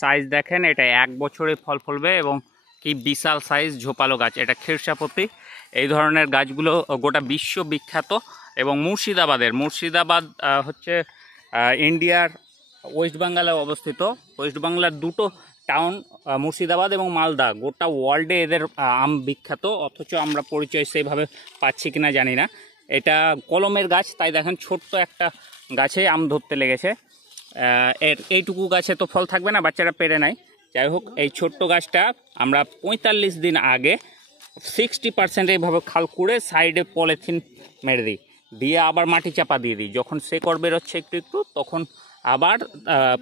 Size দেখেন, এটা 1 বছরে ফল ফলবে এবং কি বিশাল সাইজ ঝোপালো গাছ। এটা খেরসাপতি। এই ধরনের গাছগুলো গোটা বিশ্ব বিখ্যাত এবং মুর্শিদাবাদ হচ্ছে ইন্ডিয়ার ওয়েস্ট বেঙ্গলে অবস্থিত। ওয়েস্ট বাংলার দুটো টাউন মুর্শিদাবাদ এবং মালদা, গোটা ওয়ার্ল্ডে এদের আম বিখ্যাত, অথচ আমরা পরিচয় সেইভাবে পাচ্ছি কিনা জানি না। এটা কলমের গাছ, তাই দেখেন ছোট্ট একটা গাছে আম ধরতে লেগেছে। এইটুকু গাছে তো ফল থাকবে না, বাচ্চারা পেরে নেয়। যাই হোক, এই ছোট্ট গাছটা আমরা 45 দিন আগে 60% এইভাবে খাল কুড়ে সাইডে পলিথিন মেরে দিই, দিয়ে আবার মাটি চাপা দিয়ে দিই। যখন শেকড় বেরোচ্ছে একটু একটু, তখন আবার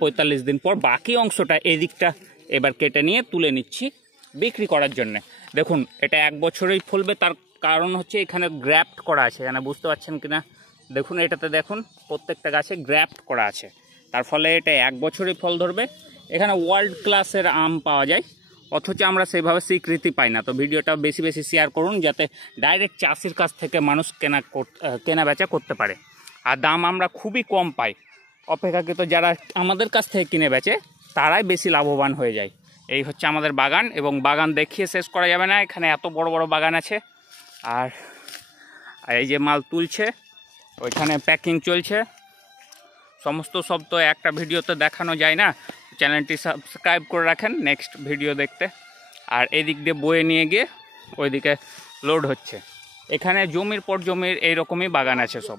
45 দিন পর বাকি অংশটা এদিকটা এবার কেটে নিয়ে তুলে নিচ্ছি বিক্রি করার জন্যে। দেখুন, এটা 1 বছরেই ফলবে, তার কারণ হচ্ছে এখানে গ্র্যাফট করা আছে। এখানে বুঝতে পারছেন কিনা দেখুন, এটাতে দেখুন প্রত্যেকটা গাছে গ্র্যাফট করা আছে, তার ফলে এটা 1 বছরই ফল ধরবে। এখানে ওয়ার্ল্ড ক্লাসের আম পাওয়া যায়, অথচ আমরা সেইভাবে স্বীকৃতি পাই না। তো ভিডিওটা বেশি বেশি শেয়ার করুন, যাতে ডাইরেক্ট চাষির কাছ থেকে মানুষ কেনা বেচা করতে পারে। আর দাম আমরা খুবই কম পাই, অপেক্ষাকৃত যারা আমাদের কাছ থেকে কিনে বেচে তারাই বেশি লাভবান হয়ে যায়। এই হচ্ছে আমাদের বাগান, এবং বাগান দেখিয়ে শেষ করা যাবে না, এখানে এত বড় বড় বাগান আছে। আর এই যে মাল তুলছে, ওইখানে প্যাকিং চলছে, সমস্ত সব তো একটা ভিডিওতে দেখানো যায় না। চ্যানেলটি সাবস্ক্রাইব করে রাখেন নেক্সট ভিডিও দেখতে। আর এদিক দিয়ে বয়ে নিয়ে গিয়ে ওইদিকে লোড হচ্ছে। এখানে জমির পর জমির এইরকমই বাগান আছে সব।